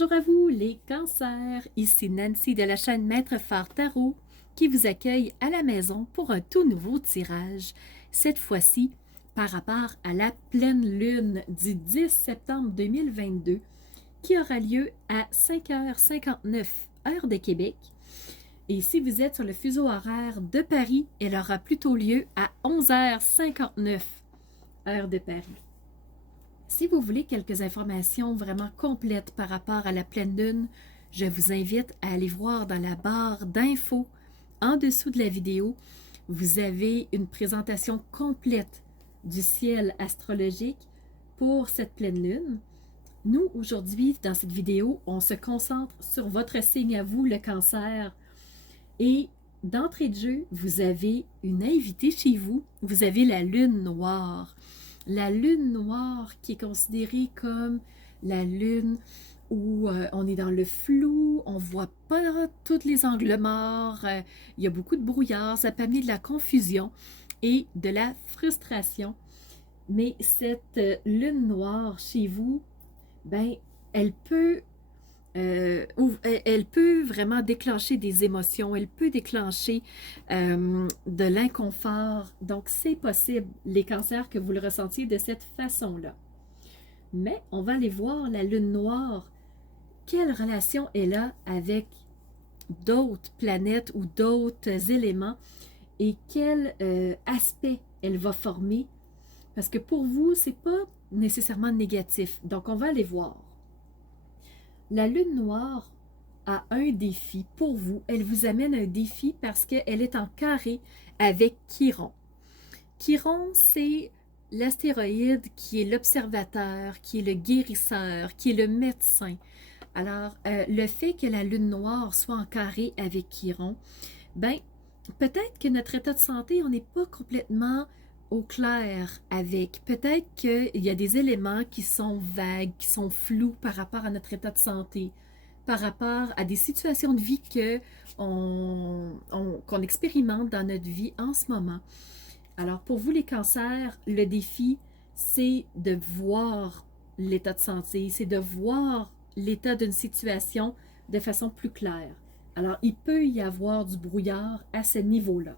Bonjour à vous les cancers, ici Nancy de la chaîne Maître Phare Tarot qui vous accueille à la maison pour un tout nouveau tirage. Cette fois-ci, par rapport à la pleine lune du 10 septembre 2022 qui aura lieu à 5h59 heure de Québec. Et si vous êtes sur le fuseau horaire de Paris, elle aura plutôt lieu à 11h59 heure de Paris. Si vous voulez quelques informations vraiment complètes par rapport à la pleine lune, je vous invite à aller voir dans la barre d'infos en dessous de la vidéo. Vous avez une présentation complète du ciel astrologique pour cette pleine lune. Nous, aujourd'hui, dans cette vidéo, on se concentre sur votre signe à vous, le cancer. Et d'entrée de jeu, vous avez une invitée chez vous. Vous avez la lune noire. La lune noire qui est considérée comme la lune où on est dans le flou, on ne voit pas tous les angles morts, il y a beaucoup de brouillard, ça peut amener de la confusion et de la frustration. Mais cette lune noire chez vous, ben, elle peut vraiment déclencher des émotions, elle peut déclencher de l'inconfort. Donc, c'est possible, les cancers, que vous le ressentiez de cette façon-là. Mais on va aller voir la lune noire. Quelle relation elle a avec d'autres planètes ou d'autres éléments et quel aspect elle va former. Parce que pour vous, c'est pas nécessairement négatif. Donc, on va aller voir. La lune noire a un défi pour vous. Elle vous amène un défi parce qu'elle est en carré avec Chiron. Chiron, c'est l'astéroïde qui est l'observateur, qui est le guérisseur, qui est le médecin. Alors, le fait que la lune noire soit en carré avec Chiron, ben, peut-être que notre état de santé, on n'est pas complètement au clair avec. Peut-être qu'il y a des éléments qui sont vagues, qui sont flous par rapport à notre état de santé, par rapport à des situations de vie qu'on expérimente dans notre vie en ce moment. Alors, pour vous les cancers, le défi, c'est de voir l'état de santé, c'est de voir l'état d'une situation de façon plus claire. Alors, il peut y avoir du brouillard à ce niveau-là.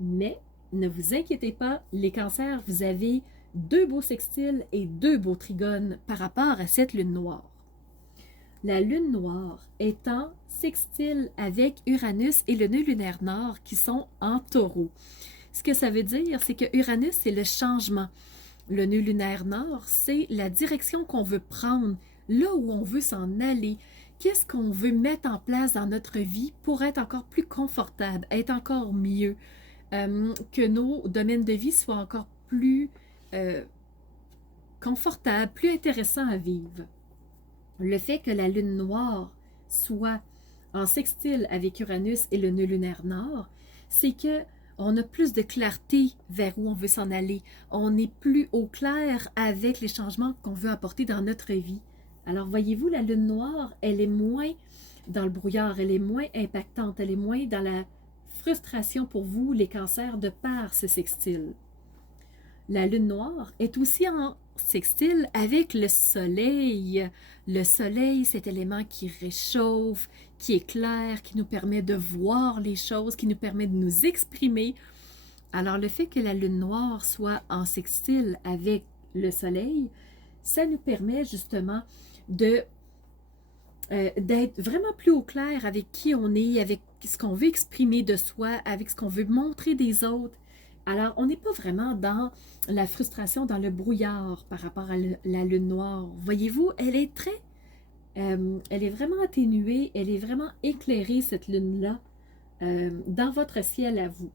Mais ne vous inquiétez pas, les cancers, vous avez 2 beaux sextiles et 2 beaux trigones par rapport à cette lune noire. La lune noire est en sextile avec Uranus et le nœud lunaire nord qui sont en taureau. Ce que ça veut dire, c'est que Uranus, c'est le changement. Le nœud lunaire nord, c'est la direction qu'on veut prendre, là où on veut s'en aller. Qu'est-ce qu'on veut mettre en place dans notre vie pour être encore plus confortable, être encore mieux, que nos domaines de vie soient encore plus confortables, plus intéressants à vivre. Le fait que la lune noire soit en sextile avec Uranus et le nœud lunaire nord, c'est que on a plus de clarté vers où on veut s'en aller. On est plus au clair avec les changements qu'on veut apporter dans notre vie. Alors, voyez-vous, la lune noire, elle est moins dans le brouillard, elle est moins impactante, elle est moins dans la frustration pour vous, les cancers, de par ce sextile. La lune noire est aussi en sextile avec le soleil. Le soleil, cet élément qui réchauffe, qui éclaire, qui nous permet de voir les choses, qui nous permet de nous exprimer. Alors, le fait que la lune noire soit en sextile avec le soleil, ça nous permet justement d'être vraiment plus au clair avec qui on est, avec ce qu'on veut exprimer de soi, avec ce qu'on veut montrer des autres. Alors, on n'est pas vraiment dans la frustration, dans le brouillard par rapport à la lune noire. Voyez-vous, elle est vraiment atténuée, elle est vraiment éclairée, cette lune-là, dans votre ciel à vous.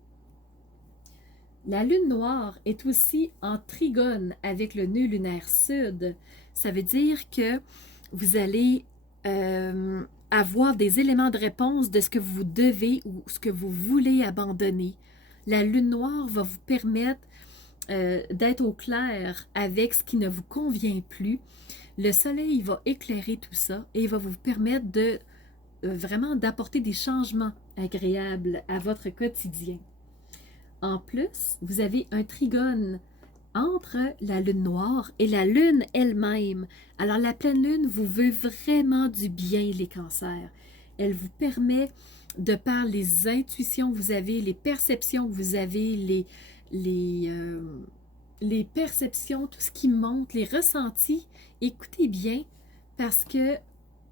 La lune noire est aussi en trigone avec le nœud lunaire sud. Ça veut dire que vous allez avoir des éléments de réponse de ce que vous devez ou ce que vous voulez abandonner. La lune noire va vous permettre d'être au clair avec ce qui ne vous convient plus. Le soleil va éclairer tout ça et va vous permettre de vraiment d'apporter des changements agréables à votre quotidien. En plus, vous avez un trigone entre la lune noire et la lune elle-même. Alors la pleine lune vous veut vraiment du bien, les cancers. Elle vous permet, de par les intuitions que vous avez, les perceptions que vous avez, les perceptions, tout ce qui monte, les ressentis, écoutez bien, parce que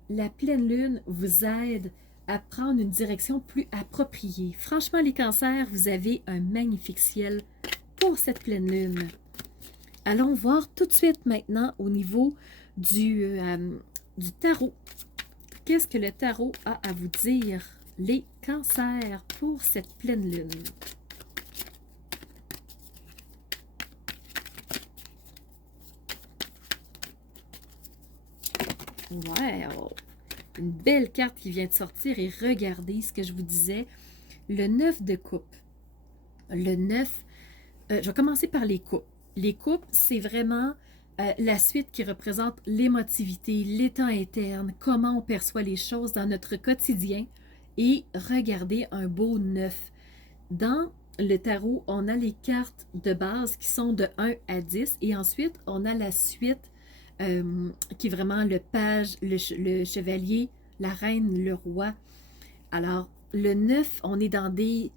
la pleine lune vous aide à prendre une direction plus appropriée. Franchement, les cancers, vous avez un magnifique ciel pour cette pleine lune. Allons voir tout de suite maintenant au niveau du tarot. Qu'est-ce que le tarot a à vous dire, les cancers, pour cette pleine lune? Wow! Une belle carte qui vient de sortir et regardez ce que je vous disais. Le 9 de coupe. Le 9, je vais commencer par les coupes. Les coupes, c'est vraiment la suite qui représente l'émotivité, l'état interne, comment on perçoit les choses dans notre quotidien. Et regardez un beau 9. Dans le tarot, on a les cartes de base qui sont de 1 à 10 et ensuite, on a la suite qui est vraiment le page, le chevalier, la reine, le roi. Alors, le 9, on est dans des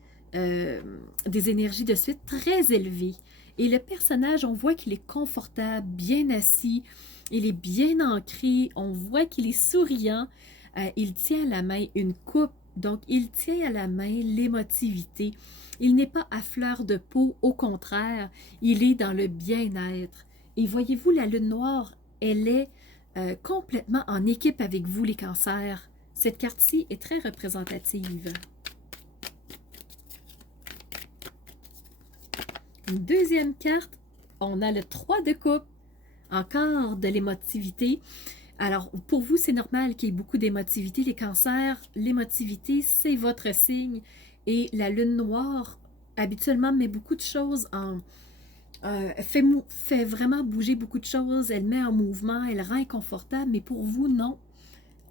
énergies de suite très élevées. Et le personnage, on voit qu'il est confortable, bien assis, il est bien ancré, on voit qu'il est souriant, il tient à la main une coupe, donc il tient à la main l'émotivité. Il n'est pas à fleur de peau, au contraire, il est dans le bien-être. Et voyez-vous, la lune noire, elle est complètement en équipe avec vous, les cancers. Cette carte-ci est très représentative. Une deuxième carte, on a le 3 de coupe. Encore de l'émotivité. Alors, pour vous, c'est normal qu'il y ait beaucoup d'émotivité. Les cancers, l'émotivité, c'est votre signe. Et la lune noire, habituellement, met beaucoup de choses en... fait vraiment bouger beaucoup de choses. Elle met en mouvement, elle rend inconfortable. Mais pour vous, non.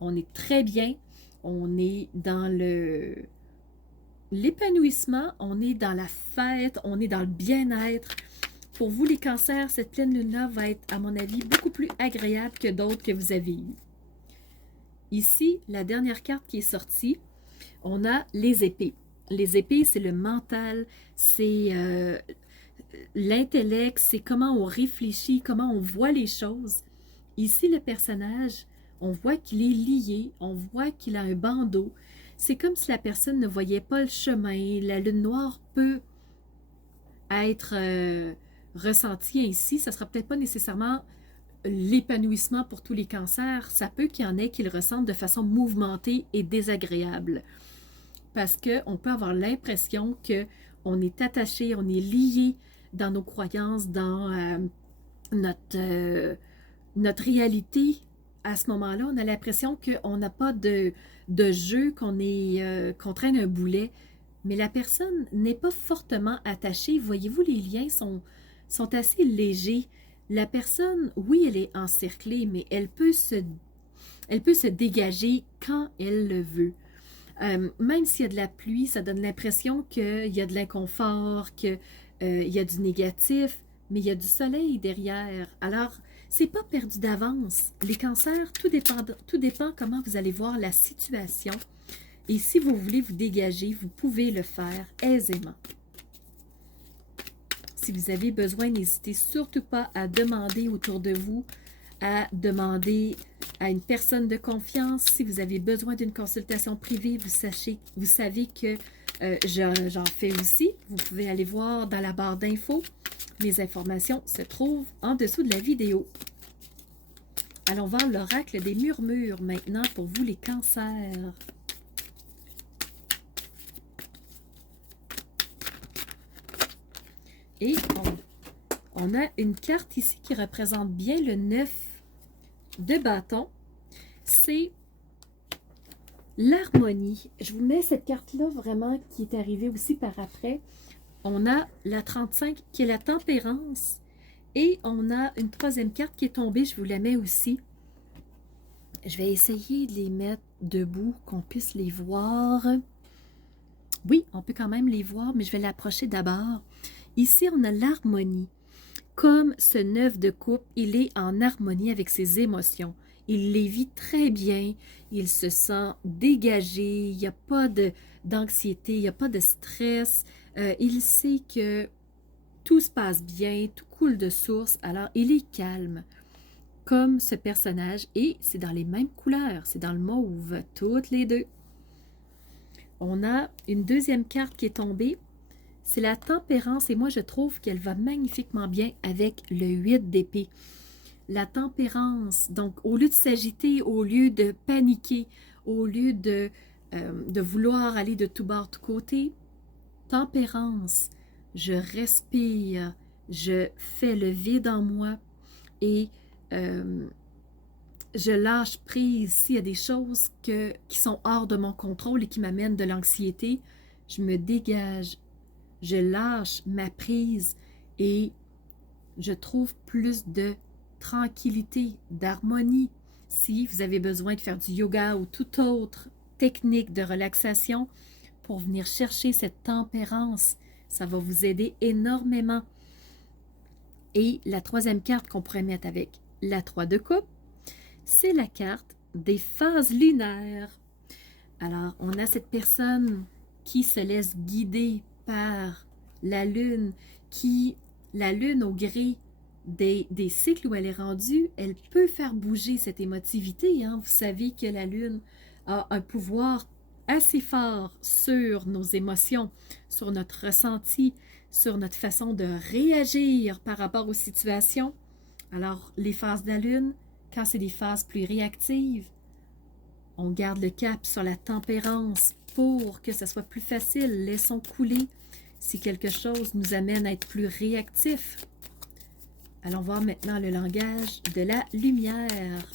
On est très bien. On est dans l'épanouissement, on est dans la fête, on est dans le bien-être. Pour vous, les cancers, cette pleine lune-là va être, à mon avis, beaucoup plus agréable que d'autres que vous avez eues. Ici, la dernière carte qui est sortie, on a les épées. Les épées, c'est le mental, c'est l'intellect, c'est comment on réfléchit, comment on voit les choses. Ici, le personnage, on voit qu'il est lié, on voit qu'il a un bandeau. C'est comme si la personne ne voyait pas le chemin. La lune noire peut être ressentie ainsi. Ça ne sera peut-être pas nécessairement l'épanouissement pour tous les cancers. Ça peut qu'il y en ait qui le ressentent de façon mouvementée et désagréable. Parce qu'on peut avoir l'impression qu'on est attaché, on est lié dans nos croyances, dans notre réalité. À ce moment-là, on a l'impression qu'on n'a pas de jeu, qu'on traîne un boulet, mais la personne n'est pas fortement attachée. Voyez-vous, les liens sont assez légers. La personne, oui, elle est encerclée, mais elle peut se dégager quand elle le veut. Même s'il y a de la pluie, ça donne l'impression qu'il y a de l'inconfort, qu'il y a du négatif, mais il y a du soleil derrière. Alors, c'est pas perdu d'avance. Les cancers, tout dépend comment vous allez voir la situation. Et si vous voulez vous dégager, vous pouvez le faire aisément. Si vous avez besoin, n'hésitez surtout pas à demander autour de vous, à demander à une personne de confiance. Si vous avez besoin d'une consultation privée, vous savez que j'en fais aussi. Vous pouvez aller voir dans la barre d'infos. Les informations se trouvent en dessous de la vidéo. Allons voir l'oracle des murmures maintenant pour vous les cancers. Et on a une carte ici qui représente bien le 9 de bâton. C'est l'harmonie. Je vous mets cette carte-là vraiment qui est arrivée aussi par après. On a la 35 qui est la tempérance. Et on a une troisième carte qui est tombée. Je vous la mets aussi. Je vais essayer de les mettre debout, qu'on puisse les voir. Oui, on peut quand même les voir, mais je vais l'approcher d'abord. Ici, on a l'harmonie. comme ce 9 de coupe, il est en harmonie avec ses émotions. Il les vit très bien, il se sent dégagé, il n'y a pas d'anxiété, il n'y a pas de stress. Il sait que tout se passe bien, tout coule de source, alors il est calme, comme ce personnage, et c'est dans les mêmes couleurs, c'est dans le mauve, toutes les deux. On a une deuxième carte qui est tombée, c'est la tempérance, et moi je trouve qu'elle va magnifiquement bien avec le 8 d'épée. La tempérance, donc au lieu de s'agiter, au lieu de paniquer, au lieu de vouloir aller de tout bord, tout côté, tempérance, je respire, je fais le vide en moi et je lâche prise. S'il y a des choses qui sont hors de mon contrôle et qui m'amènent de l'anxiété, je me dégage, je lâche ma prise et je trouve plus de tranquillité, d'harmonie. Si vous avez besoin de faire du yoga ou toute autre technique de relaxation pour venir chercher cette tempérance, ça va vous aider énormément. Et la troisième carte qu'on pourrait mettre avec la 3 de coupe, c'est la carte des phases lunaires. Alors, on a cette personne qui se laisse guider par la lune, la lune au gré des cycles où elle est rendue, elle peut faire bouger cette émotivité. Vous savez que la lune a un pouvoir assez fort sur nos émotions, sur notre ressenti, sur notre façon de réagir par rapport aux situations. Alors, les phases de la lune, quand c'est des phases plus réactives, on garde le cap sur la tempérance pour que ça soit plus facile. Laissons couler si quelque chose nous amène à être plus réactif. Allons voir maintenant le langage de la lumière.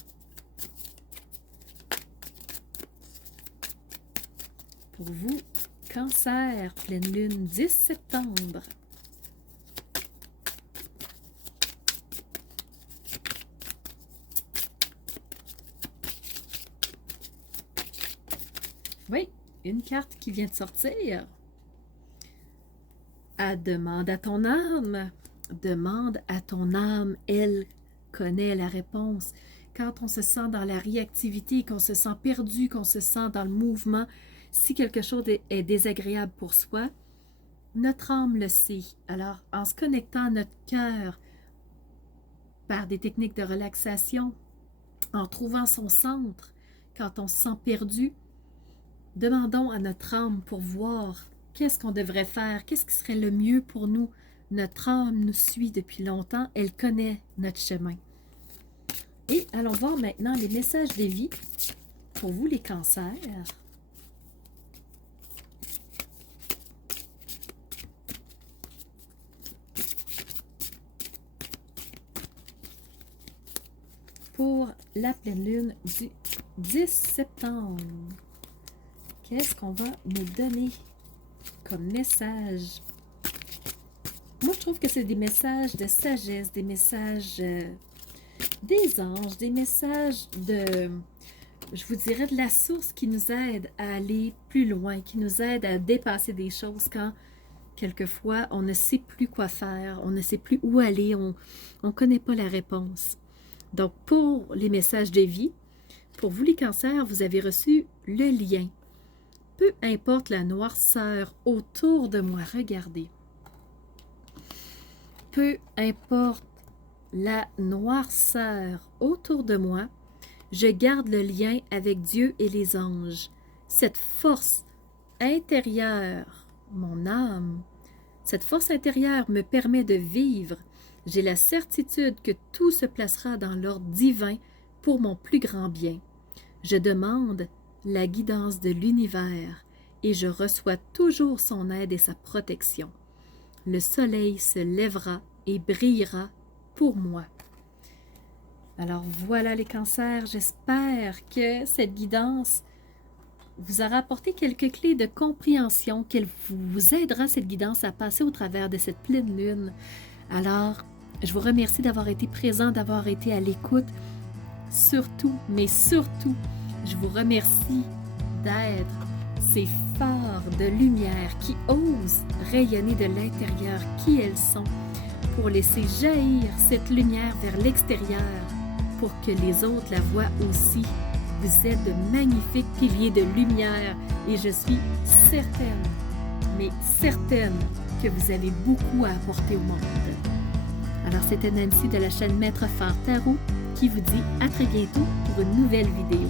Pour vous, Cancer, pleine lune, 10 septembre. Oui, une carte qui vient de sortir. Demande à ton âme. Demande à ton âme, elle connaît la réponse. Quand on se sent dans la réactivité, qu'on se sent perdu, qu'on se sent dans le mouvement, si quelque chose est désagréable pour soi, notre âme le sait. Alors, en se connectant à notre cœur par des techniques de relaxation, en trouvant son centre, quand on se sent perdu, demandons à notre âme pour voir qu'est-ce qu'on devrait faire, qu'est-ce qui serait le mieux pour nous. Notre âme nous suit depuis longtemps, elle connaît notre chemin. Et allons voir maintenant les messages de vie pour vous les cancers. Pour la pleine lune du 10 septembre. Qu'est-ce qu'on va nous donner comme message? Moi, je trouve que c'est des messages de sagesse, des messages des anges, des messages de, je vous dirais, de la source qui nous aide à aller plus loin, qui nous aide à dépasser des choses quand, quelquefois, on ne sait plus quoi faire, on ne sait plus où aller, on ne connaît pas la réponse. Donc, pour les messages de vie, pour vous les cancers, vous avez reçu le lien. Peu importe la noirceur autour de moi, regardez. Peu importe la noirceur autour de moi, je garde le lien avec Dieu et les anges. Cette force intérieure, mon âme, cette force intérieure me permet de vivre. J'ai la certitude que tout se placera dans l'ordre divin pour mon plus grand bien. Je demande la guidance de l'univers et je reçois toujours son aide et sa protection. Le soleil se lèvera et brillera pour moi. Alors voilà les cancers, j'espère que cette guidance vous aura apporté quelques clés de compréhension, qu'elle vous aidera, cette guidance, à passer au travers de cette pleine lune. Alors, je vous remercie d'avoir été présent, d'avoir été à l'écoute. Surtout, mais surtout, je vous remercie d'être ces phares de lumière qui osent rayonner de l'intérieur qui elles sont pour laisser jaillir cette lumière vers l'extérieur, pour que les autres la voient aussi. Vous êtes de magnifiques piliers de lumière et je suis certaine, mais certaine, que vous avez beaucoup à apporter au monde. Alors, c'était Nancy de la chaîne Maître Phare Tarot qui vous dit à très bientôt pour une nouvelle vidéo.